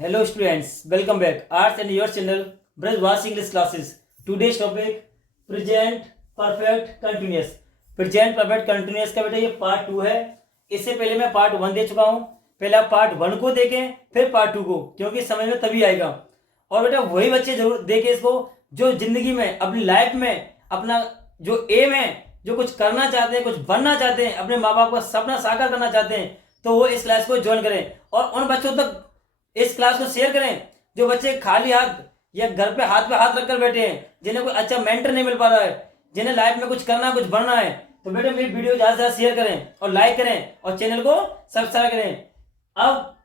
Hello students, welcome back. Arts and your channel, Brajwas English classes. Today's topic, present perfect continuous. Present perfect continuous का बेटा ये part 2 है. इससे पहले मैं पार्ट 1 दे चुका हूँ. पहले आप पार्ट 1 को देखें, फिर पार्ट 2 को, क्योंकि समझ में तभी आएगा. और बेटा वही बच्चे जरूर देखें इसको जो जिंदगी में, अपनी लाइफ में अपना जो एम है, जो कुछ करना चाहते हैं, कुछ बनना चाहते हैं, अपने माँ बाप का सपना साकार करना चाहते हैं, तो वो इस क्लास को ज्वाइन करें. और उन बच्चों तक इस क्लास को शेयर करें जो बच्चे खाली हाथ या घर पे हाथ रखकर बैठे हैं, जिन्हें कोई अच्छा मेंटर नहीं मिल पा रहा है, जिन्हें लाइफ में कुछ करना, कुछ बनना है. तो बेटे मेरी वीडियो ज्यादा से ज्यादा शेयर करें और लाइक करें और चैनल को सब्सक्राइब करें. अब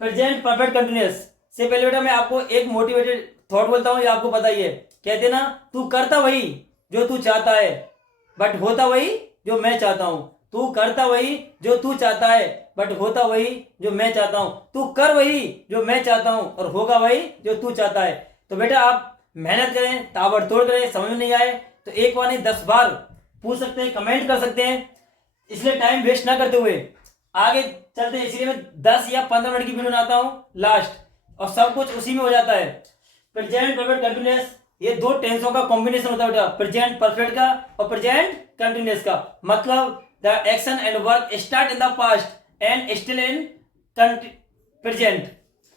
प्रेजेंट परफेक्ट कंटिन्यूअस से पहले बेटा मैं आपको एक मोटिवेटेड थॉट बोलता हूँ. ये आपको पता ही है, कहते ना, तू करता वही जो तू चाहता है बट होता वही जो मैं चाहता हूँ. तू करता वही जो तू चाहता है बट होता वही जो मैं चाहता हूं. तू कर वही जो मैं चाहता हूं और होगा वही जो तू चाहता है. तो बेटा आप मेहनत करें, ताबड़तोड़ करें. समझ में नहीं आए तो एक बार नहीं 10 बार पूछ सकते हैं, कमेंट कर सकते हैं. इसलिए टाइम वेस्ट ना करते हुए आगे चलते हैं. इसलिए मैं 10 या 15 मिनट की वीडियो बनाता हूं लास्ट, और सब कुछ उसी में हो जाता है. प्रेजेंट परफेक्ट कंटिन्यूअस ये दो टेंसों का कॉम्बिनेशन होता है बेटा, प्रेजेंट परफेक्ट का और प्रेजेंट कंटिन्यूअस का. मतलब the action and work start in the past and still in present.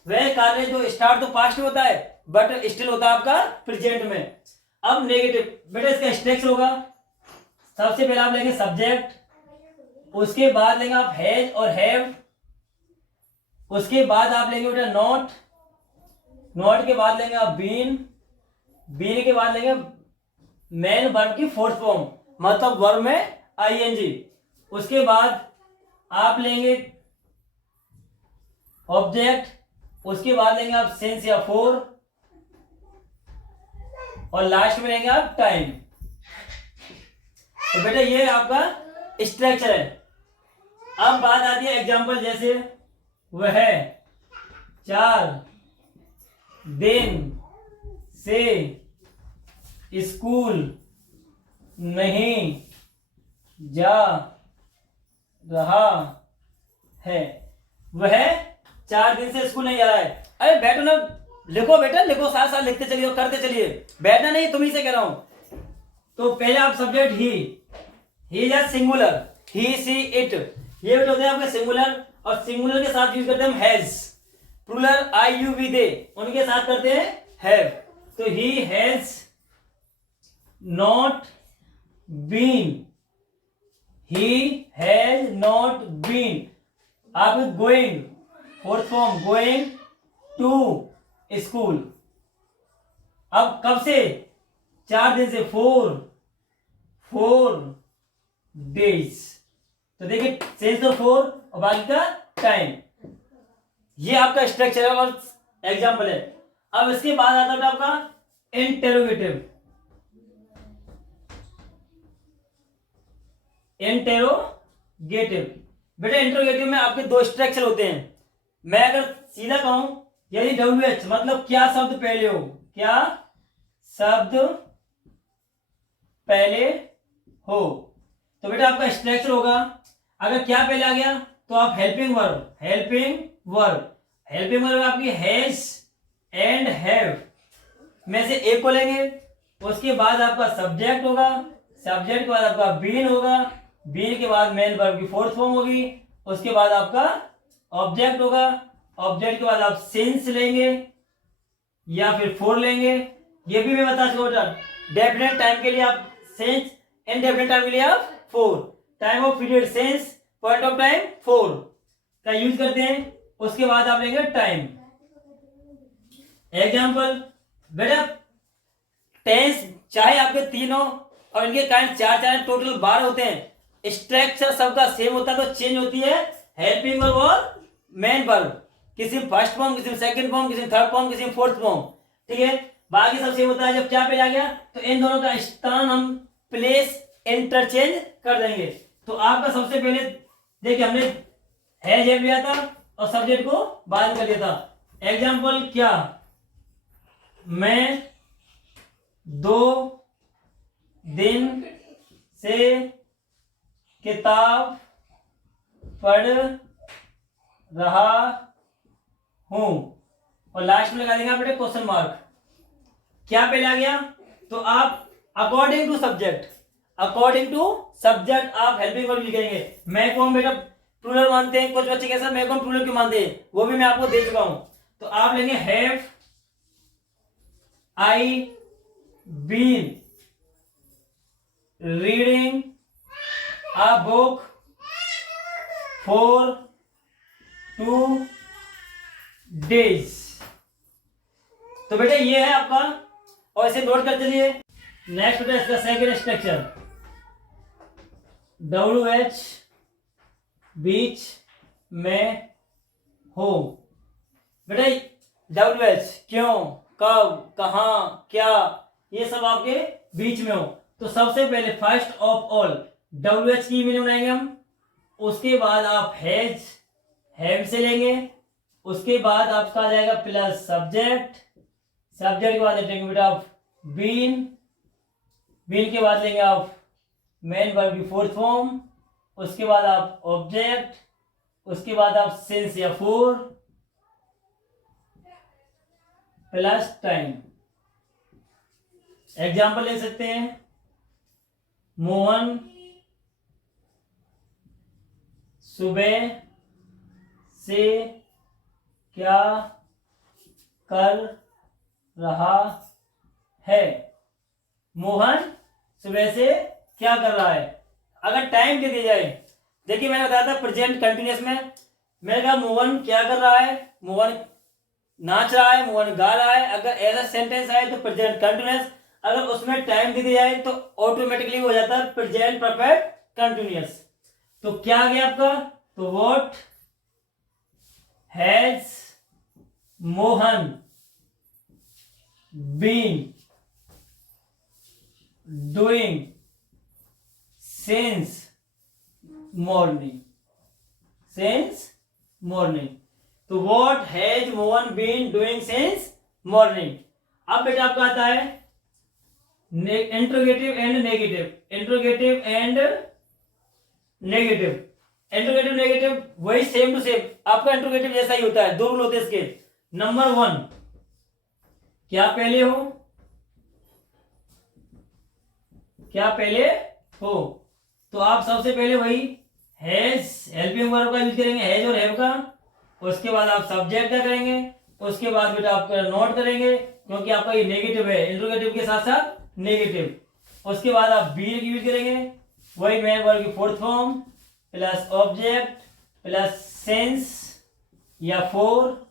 वह कार्य जो स्टार्ट तो पास्ट में होता है बट स्टिल होता है आपका प्रेजेंट में. अब नेगेटिव बेटा इसका स्ट्रक्चर होगा. सबसे पहले आप लेंगे सब्जेक्ट, उसके बाद लेंगे आप हैज और हैव, उसके बाद आप लेंगे बेटा नॉट, नॉट के बाद लेंगे आप बीन, बीन के बाद लेंगे मेन वर्ब की फोर्थ फॉर्म, मतलब वर्ब में आईएनजी. उसके बाद आप लेंगे ऑब्जेक्ट, उसके बाद लेंगे आप सिंस या फोर, और लास्ट में लेंगे आप टाइम. तो बेटा ये आपका स्ट्रक्चर है. अब बात आती है एग्जांपल, जैसे वह 4 दिन से स्कूल नहीं जा रहा है. वह 4 दिन से स्कूल नहीं जा रहा है. अरे बैठो ना, लिखो बेटा, लिखो, साथ साथ लिखते चलिए और करते चलिए. बैठना नहीं, तुम ही से कह रहा हूं. तो पहले आप subject he is singular, he see it, ये बेटा होते हैं आपके सिंगुलर. और सिंगुलर के साथ यूज करते हैं हम has. Plural I you we they, उनके साथ करते हैं हैव. तो he has not been, he has not been. आप going, fourth form going to school. अब कब से? 4 दिन से, 4 डेज. तो देखिए सेंस तो 4 और बाकी का टाइम. ये आपका स्ट्रक्चर है और एग्जाम्पल है. अब इसके बाद आता है आपका इंटेरोगेटिव. इंटेरोगेटिव बेटा, इंटेरोगेटिव में आपके दो स्ट्रक्चर होते हैं. मैं अगर सीधा कहूं, यदि WH मतलब क्या शब्द पहले हो, क्या शब्द पहले हो, तो बेटा आपका स्ट्रक्चर होगा. अगर क्या पहले आ गया तो आप helping verb, helping verb, helping verb आपकी हैज एंड हैव में से एक को लेंगे. उसके बाद आपका सब्जेक्ट होगा, सब्जेक्ट के बाद आपका बीन होगा, बीन के बाद मेन वर्ब की फोर्थ फॉर्म होगी. उसके बाद आपका ऑब्जेक्ट होगा, ऑब्जेक्ट के बाद आप सिंस लेंगे या फिर फोर लेंगे. ये भी मैं बता चुका. डेफिनेट टाइम के लिए आप सिंस, इनडेफिनेट टाइम के लिए आप four. Time of period since, point of time four का यूज करते हैं. उसके बाद आप लेंगे टाइम. एग्जाम्पल बेटा, टेंस चाहे आपके 3 हो और इनके काइंड 4 टोटल 12 होते हैं, स्ट्रक्चर सबका सेम होता है. तो चेंज होती है हेल्पिंग वर्ब और मेन वर्ब, किसी में फर्स्ट फॉर्म, किसी में सेकंड फॉर्म, किसी में थर्ड फॉर्म, किसी में फोर्थ फॉर्म. ठीक है, बाकी सब सेम होता है. जब क्या पे आ गया तो इन दोनों का स्थान हम प्लेस इंटरचेंज कर देंगे. तो आपका सबसे पहले देखिए हमने हैज हैव लिया था और सब्जेक्ट को बाद कर दिया था. एग्जाम्पल क्या, मैं 2 दिन से किताब पढ़ रहा हूं. और लास्ट में लगा देंगे आप बेटे क्वेश्चन मार्क। क्या पहले आ गया? तो आप according to subject, according to subject आप हेल्पिंग वर्ब लिखेंगे। मैं कौन बेटा प्लूरल मानते हैं, कुछ बच्चे कैसा मैं कौन प्लूरल क्यों मानते हैं वो भी मैं आपको दे चुका हूं। तो आप लेंगे have I been reading a book for 2 days। तो बेटा ये है आपका, और इसे नोट कर चलिए। नेक्स्ट बेटा इसका सेकंड स्ट्रक्चर, WH बीच में हो। बेटा WH क्यों, कब, कहां, क्या, ये सब आपके बीच में हो। तो सबसे पहले फर्स्ट ऑफ ऑल WH की मीनिंग बनाएंगे हम, उसके बाद आप हैव से लेंगे, उसके बाद आपका आ जाएगा प्लस सब्जेक्ट, सब्जेक्ट के बाद लेंगे बेटा आप बीन, बीन के बाद लेंगे आप मेन वर्ब की फोर्थ फॉर्म, उसके बाद आप ऑब्जेक्ट, उसके बाद आप सिंस या फोर प्लस टाइम। एग्जाम्पल ले सकते हैं, मोहन सुबह से क्या कर रहा है। मोहन सुबह से क्या कर रहा है। अगर टाइम दे दिया जाए, देखिए मैंने बताया था प्रेजेंट कंटिन्यूअस में, मैंने कहा मोहन क्या कर रहा है, मोहन नाच रहा है, मोहन गा रहा है। अगर ऐसा सेंटेंस आए तो प्रेजेंट कंटिन्यूअस, अगर उसमें टाइम दे दिया जाए तो ऑटोमेटिकली हो जाता है प्रेजेंट परफेक्ट कंटिन्यूअस। तो क्या आ गया आपका, तो what has Mohan been doing since morning, since morning. तो what has Mohan been doing since morning. अब बेटा आपका आता है interrogative and negative, interrogative and negative. Interrogative negative वही सेम टू सेम, आपका इंट्रोगेटिव जैसा ही होता है। दो रूल होते हैं इसके। नंबर 1, क्या पहले हो, क्या पहले हो। तो आप सबसे पहले वही हैज हेल्पिंग वर्ब का यूज करेंगे, हैज और हैव का। उसके बाद आप सब्जेक्ट का करेंगे, उसके बाद बेटा आप नोट करेंगे क्योंकि आपका ये नेगेटिव है, इंट्रोगेटिव के साथ साथ नेगेटिव। उसके बाद आप बी यूज करेंगे, वही मेन वर्ब की fourth form plus object plus sense या फोर।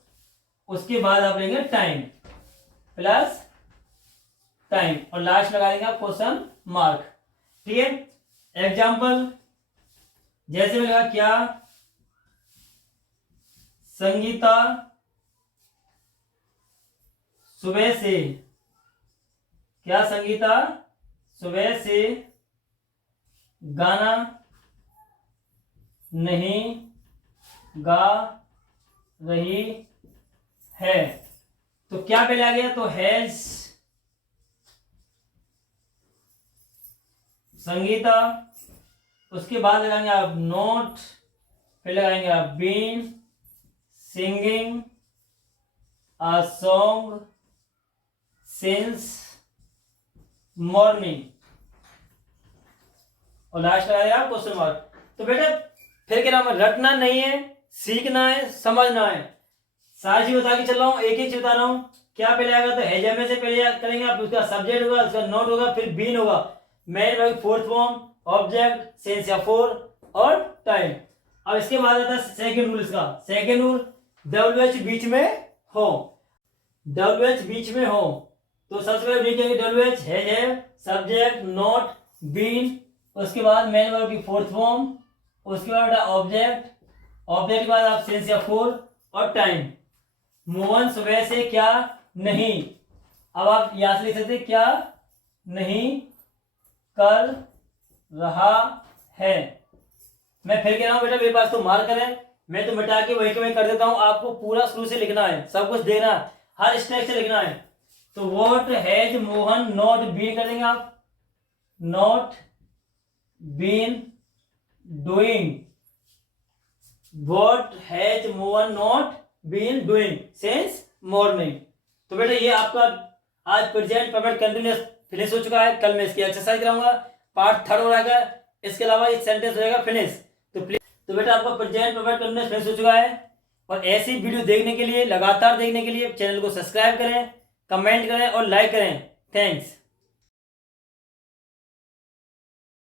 उसके बाद आप लेंगे टाइम प्लस टाइम, और लास्ट लगा देंगे आप क्वेश्चन मार्क। ठीक है। एग्जाम्पल जैसे मैंने कहा, क्या संगीता सुबह से, क्या संगीता सुबह से गाना नहीं गा रही है। तो क्या पहले आ गया, तो हैज संगीता, उसके बाद लगाएंगे आप नोट, फिर लगाएंगे आप been singing a song since morning, और लास्ट लगाएंगे आप क्वेश्चन मार्क। तो बेटा फिर कह रहा हूं, रटना नहीं है, सीखना है, समझना है। सारी चीज बता के चल रहा हूं, एक एक चीज बता रहा हूं। क्या पहले आएगा, तो हैज में से पहले करेंगे आप, उसका सब्जेक्ट होगा, उसका नोट होगा, फिर बीन होगा, main verb fourth form, object sense या फोर, और टाइम। अब इसके बाद आता है सेकंड रूल। इसका सेकंड रूल, WH बीच में हो, WH बीच में हो। तो सबसे पहले लिखेंगे WH है सब्जेक्ट नोट बीन, उसके बाद मेन वर्ब की फोर्थ फॉर्म, उसके बाद ऑब्जेक्ट, ऑब्जेक्ट के बाद आप सेंस या फोर, और टाइम। मोहन सुबह से क्या नहीं, अब आप यहां से लिख सकते क्या नहीं कर रहा है। मैं फिर कह रहा हूं बेटा मेरे पास तो मार्कर है, मैं तो मिटा के वही के वही कर देता हूं, आपको पूरा शुरू से लिखना है, सब कुछ देना है, हर स्टेप से लिखना है। तो what has Mohan not been कर देंगे आप, not been doing, what has Mohan not been doing since morning. तो बेटा ये आपका आज प्रेजेंट परफेक्ट कंटिन्यूअस फिनिश हो चुका है। कल मैं इसकी एक्सरसाइज कराऊंगा, पार्ट 3 हो जाएगा। इसके अलावा एक सेंटेंस हो जाएगा फिनिश। तो बेटा आपका प्रेजेंट परफेक्ट कंटिन्यूअस फिनिश हो चुका है। और ऐसी वीडियो देखने के लिए, लगातार देखने के लिए चैनल को सब्सक्राइब करें, कमेंट करें और लाइक करें। थैंक्स।